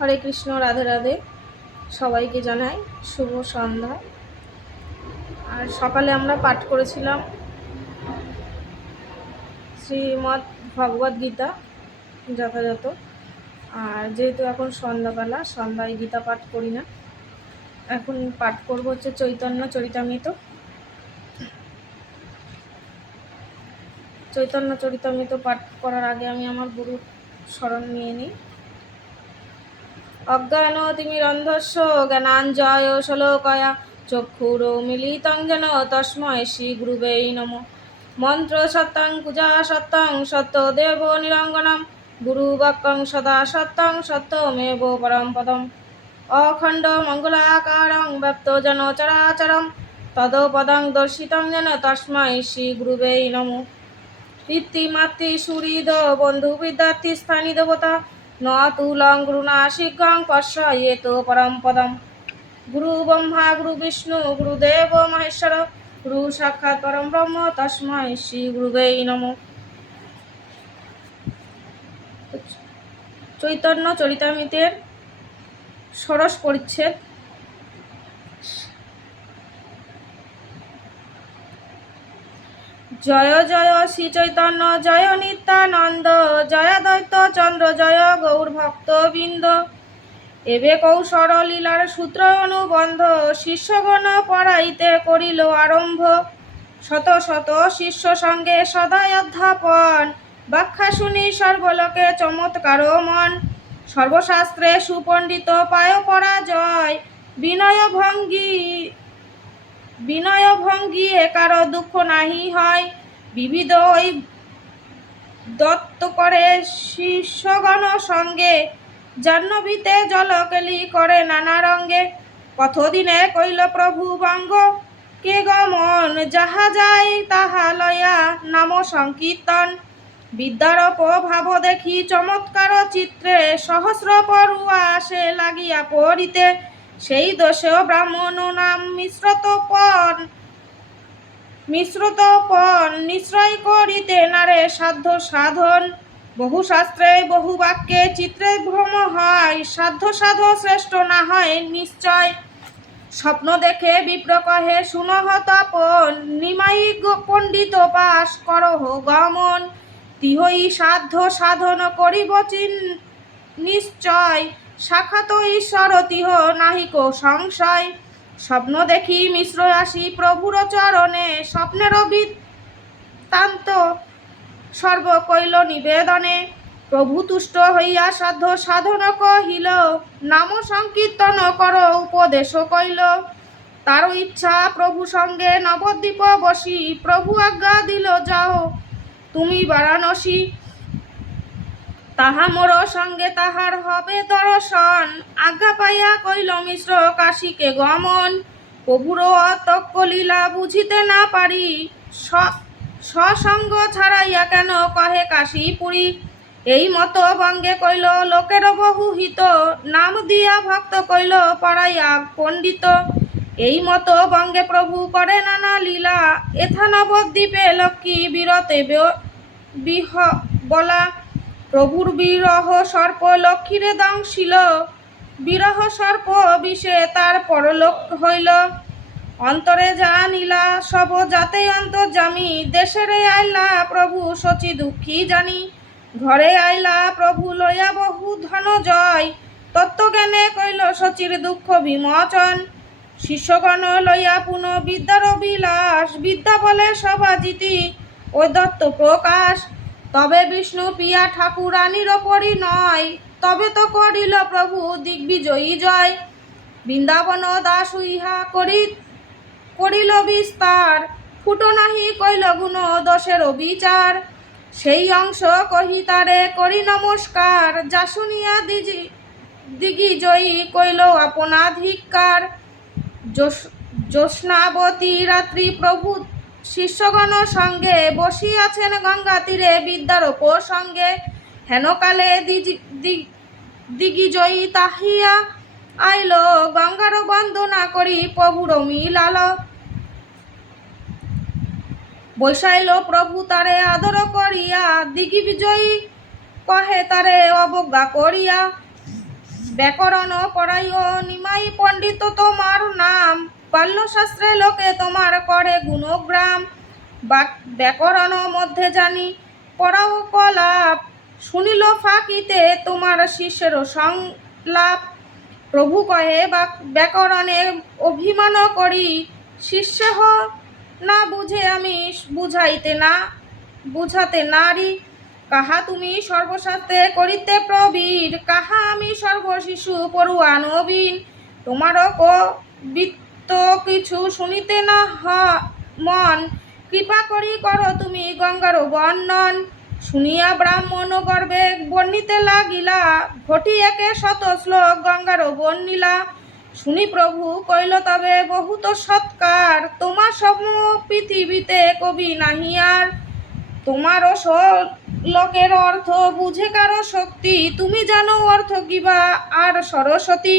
হরে কৃষ্ণ, রাধে রাধে। সবাইকে জানাই শুভ সন্ধ্যা। আর সকালে আমরা পাঠ করেছিলাম শ্রীমদ্ ভগবদ গীতা যথাযথ। আর যেহেতু এখন সন্ধ্যাবেলা, সন্ধ্যায় গীতা পাঠ করি না, এখন পাঠ করব হচ্ছে চৈতন্য চরিতামৃত। চৈতন্য চরিতামৃত পাঠ করার আগে আমি আমার গুরুর স্মরণ নিয়ে নিই। অজ্ঞানতিমিরন্ধস্য জ্ঞানাঞ্জয় শলোকয়া চক্ষুরোন্মিলিतं येन তস্मै শ্রীগুরুবে নমঃ। মন্ত্র সত্যং পূজা সত্যং সত্যদেব নিরঙ্গনম গুরুবাক্যং সদা সত্যং সত্যমেব পরম পদম। অখণ্ড মঙ্গলাকারং ব্যপ্তজন চরাচরম তদপদং দর্শিतं येन তস্मै শ্রীগুরুবে নমঃ। পিতৃমাতৃ সুহৃদ বন্ধু বিদ্যার্থী স্থানী দেবতা ন তুলং গুরুণা শীঘ্রং পশ্যয়েত পরম পদম। গুরু ব্রহ্মা গুরু বিষ্ণু গুরুদেব মহেশ্বর গুরু সাক্ষাৎ পরম ব্রহ্ম তস্मै শ্রী গুরুবে নমঃ। চৈতন্য চরিতামৃতের ষোড়শ পরিচ্ছেদ। জয় জয় শ্রী চৈতন্য জয় নিত্যানন্দ জয় দৈত্য চন্দ্র জয় গৌর ভক্তবৃন্দ। এবে কৌশল লীলার সূত্র অনুবন্ধ শিষ্যগণ পড়াইতে করিল আরম্ভ। শত শত শিষ্য সঙ্গে সদায় অধ্যাপন ব্যাখ্যা শুনি সর্বলোকে চমৎকার মন। সর্বশাস্ত্রে সুপণ্ডিত পায় পরাজয় বিনয় ভঙ্গি একার দুঃখ নাহি হয়। বিবিধ ওই দত্ত করে শিষ্যগণ সঙ্গে জাহ্নবীতে জলকেলি করে নানা রঙ্গে। কতদিনে কইল প্রভু বঙ্গ কে গমন যাহা যায় তাহা লয়া নাম সংকীর্তন। বিদ্যার ভাব দেখি চমৎকার চিত্রে সহস্র পড়ুয়া আসে লাগিয়া পড়িতে। সেই দোষেও ব্রাহ্মণ নাম মিশ্রতপন নিশ্রয় করিতে নারে সাধ্য সাধন। বহু শাস্ত্রে বহু বাক্যে চিত্রে ভ্রম হয় সাধ্য সাধ শ্রেষ্ঠ না হয় নিশ্চয়। স্বপ্ন দেখে বিপ্র কহে শুনহ তপন নিমাই পণ্ডিত পাশ করহ গমন। তিহই সাধ্য সাধন করিব নিশ্চয় সাক্ষাৎ ঈশ্বর তিহ নাহিক সংশয়। স্বপ্ন দেখি মিশ্র আসি প্রভুর চরণে স্বপ্নের বৃত্তান্ত সর্ব কইল নিবেদনে। প্রভু তুষ্ট হইয়া সাধ্য সাধন কহিল নাম সংকীর্তন কর উপদেশ কইল। তার ইচ্ছা প্রভু সঙ্গে নবদ্বীপ বসি প্রভু আজ্ঞা দিল যাও তুমি বারাণসী। তাহা মোর সঙ্গে তাহার হবে দর্শন আজ্ঞা পাইয়া কইল মিশ্র কাশীকে গমন। প্রভুর অতক্য লীলা বুঝিতে না পারি সসঙ্গ ছাড়াইয়া কেন কহে কাশীপুরী। এই মত বঙ্গে কইল লোকের বহু হিত নাম দিয়া ভক্ত কইল পড়াইয়া পণ্ডিত। এই মত বঙ্গে প্রভু করে নানা লীলা এথা নবদ্বীপে লক্ষ্মী বিরতে বলা। প্রভুর বিরহ সর্প লক্ষ্মীরে দংশিল বিরহ সর্প বিষে তার পরলোক হইল। অন্তরে জানিলা সব যাতে অন্তর্যামী দেশেরে আইলা প্রভু শচী দুঃখী জানি। ঘরে আইলা প্রভু লইয়া বহু ধন জয় তত্ত্বজ্ঞানে কইল শচীর দুঃখ বিমোচন। শিষ্যগণ লইয়া পুনঃ বিদ্যার বিলাস বিদ্যা বলে সবাজিতি ও দত্ত প্রকাশ। তবে বিষ্ণু পিয়া ঠাকুরানীর পরিণয় তবে তো করিল প্রভু দিগ্বিজয়ী জয়। বৃন্দাবন দাস ইহা করিল বিস্তার ফুটো নাহি কইল গুণ দোষের বিচার। সেই অংশ কহি তারে করি নমস্কার যা শুনিয়া দিগ্বিজয়ী কইল আপনাধিকার। জ্যোৎস্নাবতী রাত্রি প্রভু শিষ্যগণ সঙ্গে বসিয়াছেন গঙ্গা তীরে বিদ্যার সঙ্গে। হেনকালে দিগ্বিজয়ী তাহিয়া আইল গঙ্গার বন্দনা করি প্রভুর মিলাল। বৈশাইল প্রভু তারে আদর করিয়া দিগ্বিজয়ী কহে তারে অবজ্ঞা করিয়া। ব্যাকরণ পড়াইও নিমাই পণ্ডিত তোমার নাম, বাল্যশাস্ত্রে লোকে তোমার করে গুণগ্রাম। ব্যাকরণ মধ্যে জানি পড়াও কলাপ, শুনিল ফাঁকিতে তোমার শিষ্যের সংলাপ। প্রভু কহে ব্যাকরণে অভিমান করি, শিষ্য না বুঝে আমি বুঝাতে নারী। কাহা তুমি সর্বশাস্ত্রে করিতে প্রবীর, কাহা আমি সর্বশিশু পড়ুয়া নবীন। তোমারও কবিত্ব কিছু শুনিতে না মন, কৃপা করি করো তুমি গঙ্গার বর্ণন। শুনিয়া ব্রাহ্মণ গর্বে বর্ণিতে লাগিলা, ঘটি একে শত শ্লোক গঙ্গার বর্ণিলা। শুনি প্রভু কইল তবে বহুত সৎকার, তোমার সম পৃথিবীতে কবি নাহি আর। তোমারও শ্লোকের অর্থ বুঝে কারো শক্তি, তুমি জানো অর্থ কিবা আর সরস্বতী।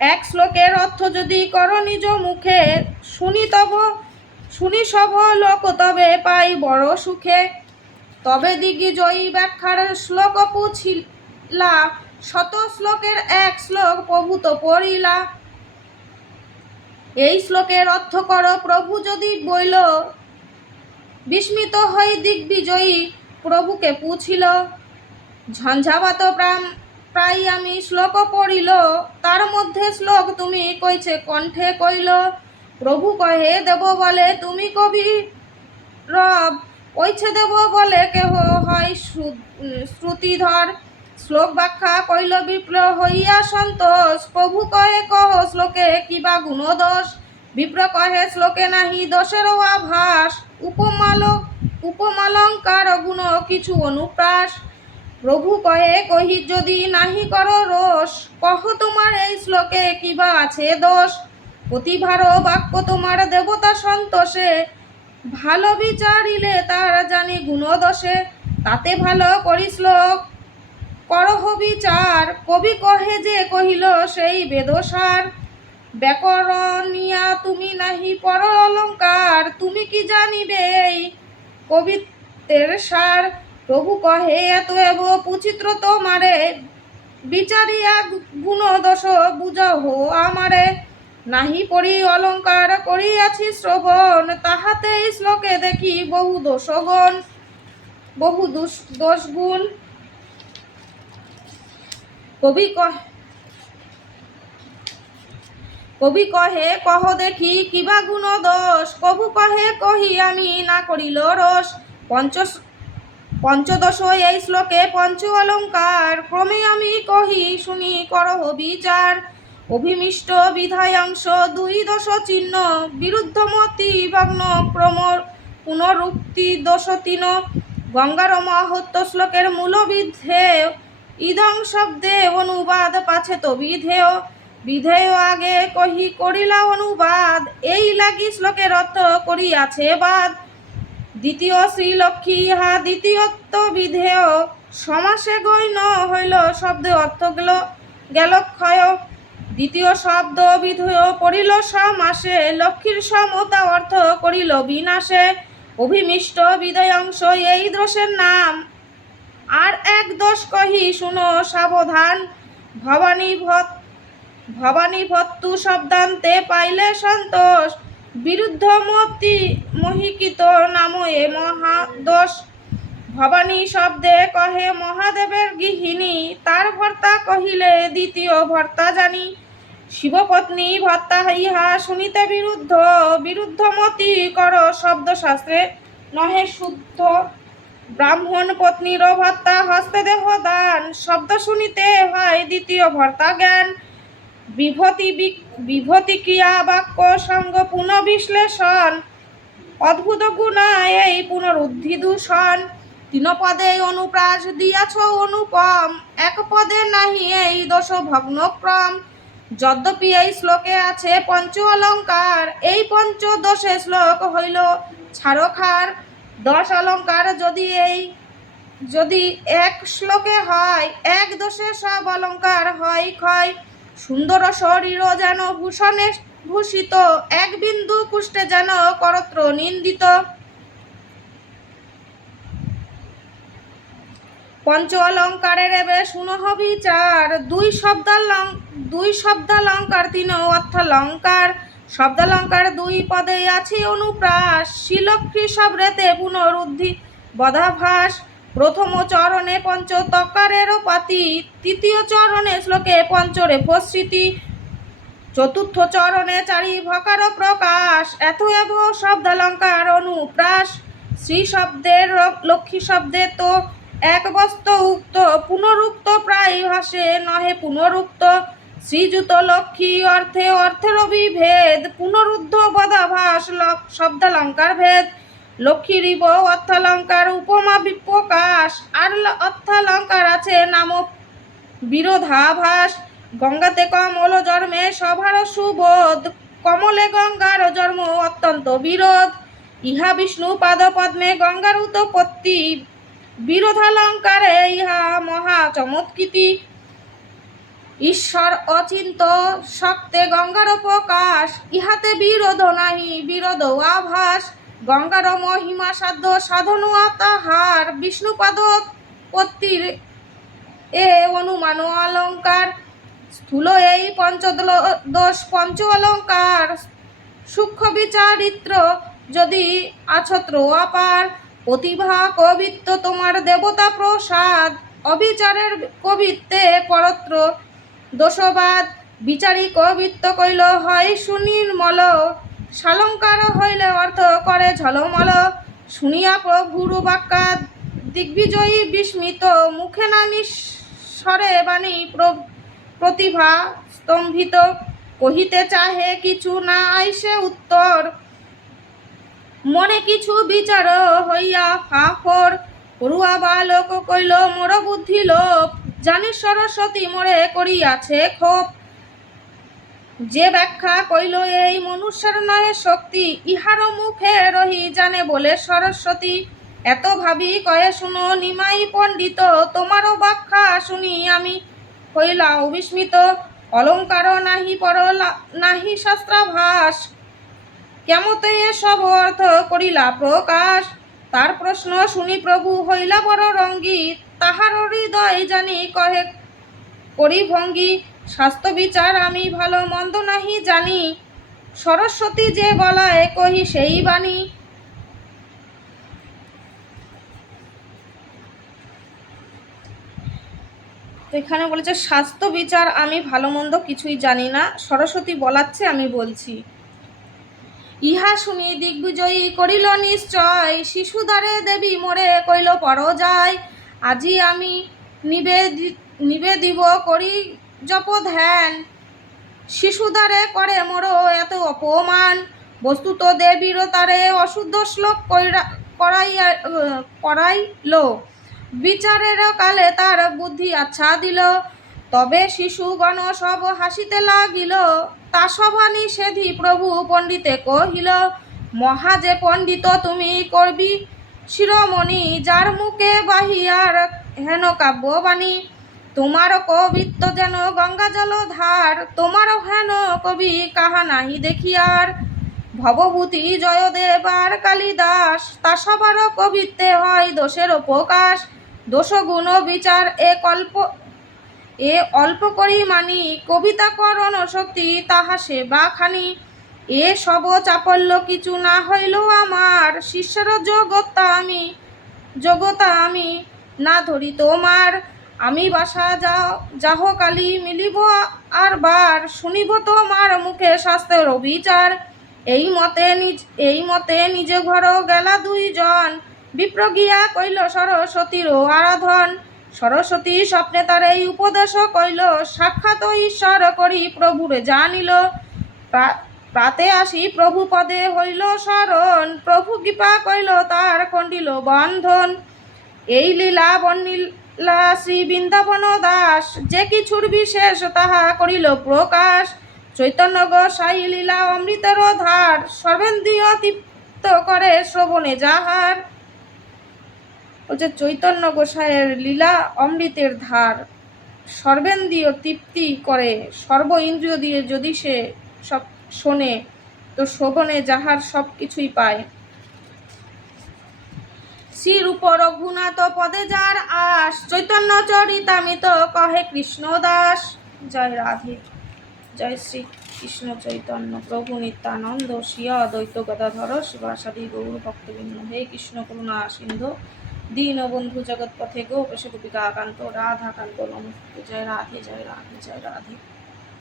এক শ্লোকের অর্থ যদি করো নিজ মুখে, শুনি সব লোক তবে পাই বড় সুখে। তবে দিগ্বিজয়ী ব্যাখ্যার শ্লোক পুছিলা, শত শ্লোকের এক শ্লোক প্রভু তো পড়িলা। এই শ্লোকের অর্থ করো প্রভু যদি বইল, বিস্মিত হই দিগ্বিজয়ী প্রভুকে পুছিল। ঝঞ্ঝাবাত প্রায় আমি শ্লোক পড়িল, তার মধ্যে শ্লোক তুমি কইছে কণ্ঠে কইল। প্রভু কহে দেব বলে তুমি কবি রব, কইছে দেব বলে কেহ হয় শ্রুতিধর। শ্লোক ব্যাখ্যা কইল বিপ্র হইয়া সন্তোষ, প্রভু কহে কহ শ্লোকে কিবা গুণদোষ। বিপ্র কহে শ্লোকে নাহি দোষের আভাস, উপমালঙ্কার গুণ কিছু অনুপ্রাস। প্রভু কহে কহি যদি নাহি কর রোষ, কহ তোমার এই শ্লোকে কিবা আছে দোষ। প্রতিভার বাক্য তোমার দেবতা সন্তোষে, ভালো বিচারিলে তার জানি গুণদোষে। তাতে ভালো করি শ্লোক করহ বিচার, কবি কহে যে কহিল সেই বেদসার। ব্যাকরণিয়া তুমি নাহি পর অলঙ্কার, তুমি কি জানিবে এই কবিত্বের সার। প্রভু কহে এত এব পুচিত্র তোমারে, বিচারিয়া গুণ দোষ বুঝাও আমারে। নাহি পড়ি অলঙ্কার করিয়াছি শ্রবণ, তাহাতে এই শ্লোকে দেখি বহু দোষগুণ। কবি কহে কহ দেখি কিবা গুণ দোষ, প্রভু কহে কহি আমি না করিল রোষ। পঞ্চদশ এই শ্লোকে পঞ্চ অলঙ্কার, ক্রমে আমি কহি শুনি করহ বিচার। অভিমিষ্ট বিধায়াংশ দুই দোষ চিহ্ন, বিরুদ্ধ মতি ভগ্ন ক্রম পুনরুক্তি দোষ তিন। গঙ্গার মাহাত্ম্য শ্লোকের মূল বিধেয়, ইদং শব্দে অনুবাদ পাছে তো বিধেয়। বিধেয় আগে কহি করিলা অনুবাদ, এই লাগি শ্লোকের অর্থ করিয়াছে বাদ। দ্বিতীয় শ্রীলক্ষ্মী ইহা দ্বিতীয়ত্ব বিধেয়, সমাসে গণ্য হইল শব্দ অর্থ গেল ক্ষয়। দ্বিতীয় শব্দ বিধেয় পড়িল সমাসে, লক্ষ্মীর সমতা অর্থ করিল বিনাশে। অভিমিষ্ট বিধেয়াংশ এই দোষের নাম, আর এক দোষ কহি শুনো সাবধান। ভবানী ভত্তু শব্দান্তে পাইলে সন্তোষ, বিরুদ্ধ মহিকিত নাম এ মহাদোষ। ভবানী শব্দে কহে মহাদেবের গৃহিণী, তার ভর্তা কহিলে দ্বিতীয় ভর্তা জানি। শিবপত্নী ভর্তা ইহা শুনিতে বিরুদ্ধ মতি কর শব্দশাস্ত্রে নহে শুদ্ধ। ব্রাহ্মণ পত্নীর ভর্তা হস্তে দেহ দান, শব্দ শুনিতে হয় দ্বিতীয় ভর্তা জ্ঞান। বিভূতি ক্রিয়া বাক্য সঙ্গ পুনঃ বিশ্লেষণ, অদ্ভুত গুণা এই পুনরুদ্ধি দূষণ। তিন পদে অনুপ্রাস দিয়াছ অনুপম, এক পদে নাহি এই দোষ ভগ্নক্রম। যদ্যপি এই শ্লোকে আছে পঞ্চ অলঙ্কার, এই পঞ্চ দোষে শ্লোক হইল ছাড়খার। 10 অলঙ্কার যদি এক শ্লোকে হয়, এক দোষে সব অলঙ্কার হয় ক্ষয়। সুন্দর শরীর যেন ভূষণে ভূষিত, এক বিন্দু কুষ্ঠে যেন করত্র নিন্দিত। পঞ্চ অলঙ্কারের এবে শুনহ বিচার। দুই শব্দালঙ্কার তিন অর্থালঙ্কার। শব্দালঙ্কার দুই পদে আছে অনুপ্রাস। শ্রীলক্ষ্মী শব্দেতে পুনরুদ্ধি বধাভাস। প্রথম চরণে পঞ্চ তকারের পাতি, তৃতীয় চরণে শ্লোকে পঞ্চরে প্রস্মৃতি, চতুর্থ চরণে চারি ভকার প্রকাশ। এত এব শব্দালঙ্কার অনুপ্রাস। শ্রী শব্দের লক্ষ্মী শব্দে তো এক বস্ত উক্ত, পুনরুক্ত প্রায় ভাষে নহে পুনরুক্ত। শ্রীযুত লক্ষ্মী অর্থে অর্থের বিভেদ, পুনরুদ্ধ বদাভাস শব্দালঙ্কার ভেদ। লক্ষ্মীরিব অর্থালঙ্কার উপমা বিপ্রকাশ, আর অর্থালঙ্কার আছে নাম বিরোধাভাস। গঙ্গাতে কমল জন্মে সভার সুবোধ, কমলে গঙ্গার জন্ম অত্যন্ত বিরোধ। ইহা বিষ্ণু পাদ পদ্মে গঙ্গার উৎপত্তি, বিরোধালঙ্কারে ইহা মহা চমৎকৃতি। ঈশ্বর অচিন্ত শক্তে গঙ্গার প্রকাশ, ইহাতে বিরোধ নাহি বিরোধ আভাস। গঙ্গার মহিমা সাধ্য সাধন তাহার, বিষ্ণুপাদ পত্তির এ অনুমান অলঙ্কার। স্থূল এই পঞ্চদোষ পঞ্চ অলঙ্কার, সূক্ষ্ম বিচারিত্র যদি আছত্র অপার। প্রতিভা কবিত্ব তোমার দেবতা প্রসাদ, অবিচারের কবিত্বে পরত্র দোষবাদ। বিচারী কবিত্ব কইল হয় সুনির্মল, সালঙ্কার হইলে অর্থ করে ঝলমল। শুনিয়া প্রভুর বাক্যা দিগ্বিজয়ী বিস্মিত, মুখে না নিঃস্বরে বাণী প্রতিভা স্তম্ভিত। কহিতে চাহে কিছু না আইসে উত্তর, মনে কিছু বিচার হইয়া ফাফর। পড়ুয়া বালক কইল মোর বুদ্ধি লোপ, জানি সরস্বতী মোরে করিয়াছে ক্ষোভ। যে ব্যাখ্যা কইল এই মনুষ্যের নহে শক্তি, ইহার মুখে রহি জানে বলে সরস্বতী। এত ভাবি কয়ে শুনো নিমাই পণ্ডিত, তোমারও ব্যাখ্যা শুনি আমি হইলাম বিস্মিত। অলঙ্কার নাহি পর নাহি শাস্ত্রাভাস, কেমতে এসব অর্থ করিলা প্রকাশ। তার প্রশ্ন শুনি প্রভু হইলা বড় রঙ্গিত, তাহার হৃদয় জানি কহে করি ভঙ্গি। শাস্ত্র বিচার আমি ভালো মন্দ নাহি জানি, সরস্বতী যে বলায় কহি সেই বাণী। এখানে বলেছে শাস্ত্র বিচার আমি ভালো মন্দ কিছুই জানি না, সরস্বতী বলাচ্ছে আমি বলছি। ইহা শুনি দিগ্বিজয়ী করিল নিশ্চয়, শিশুদ্বারে দেবী মোরে কইল পর যায়। আজি আমি নিবেদিব করি জপ ধ্যান, শিশুদ্বারে করে মোর এত অপমান। বস্তুত দেবীর তারে অশুদ্ধ শ্লোক করাইল, বিচারের কালে তার বুদ্ধি আচ্ছা দিল। তবে শিশুগণ সব হাসিতে লাগিল, তা সভা নিষেধি প্রভু পণ্ডিতে কহিল। মহা যে পণ্ডিত তুমি করবি শিরোমণি, যার মুখে বাহিয়ার হেন কাব্যবাণী। তোমার কবিত্ব যেন গঙ্গা জলধার, তোমার হেন কবি কাহা নাহি দেখিয়ার। ভবভূতি জয়দেব আর কালিদাস, তা সবার কবিত্বে হয় দোষের প্রকাশ। দোষ গুণ বিচার এ অল্প করি মানি, কবিতা করণ শক্তি তাহা সেবা খানি। এ সব চাপল্য কিছু না হইল আমার, শিষ্যর যোগ্যতা আমি না ধরি তোমার। আমি বাসা যাহ কালী মিলিব আর বার, শুনিব তোমার মুখে শাস্ত্রের বিচার। এই মতে নিজ ঘর গেলা দুইজন, বিপ্র গিয়া কইল সরস্বতীর আরাধন। সরস্বতী স্বপ্নে তার এই উপদেশ কইল, সাক্ষাৎ ঈশ্বর করি প্রভুরে জানিল। প্রাতে আসি প্রভু পদে হইল শরণ, প্রভু কৃপা কইল তার খণ্ডিল বন্ধন। এই লীলা বর্ণিলা শ্রী বৃন্দাবন দাস, যে কিছুর বিশেষ তাহা করিল প্রকাশ। চৈতন্য গোসাই লীলা অমৃতের ধার, সর্বেন্দ্রিয় তৃপ্ত করে শ্রবণে যাহার। বলছে চৈতন্য গোসাইয়ের লীলা অমৃতের ধার, সর্বেন্দ্রিয় তৃপ্তি করে, সর্ব ইন্দ্রিয় দিয়ে যদি সে সব শোনে তো শ্রবণে যাহার সব কিছুই পায়। শ্রীরূপ রঘুনাথ পদে যার আস, চৈতন্য চরিতামিত কহে কৃষ্ণ দাস। জয় রাধে। জয় শ্রী কৃষ্ণ চৈতন্য প্রভু নিত্যানন্দ শ্রী অদ্বৈত গদাধর শিবাসাদি গৌর ভক্তবৃন্দ। হে কৃষ্ণ করুণা সিন্ধু দীনবন্ধু জগৎপথে গোপেশ গোপিকাকান্ত রাধাকান্ত নমস্তে। জয় রাধে, জয় রাধে, জয় রাধে।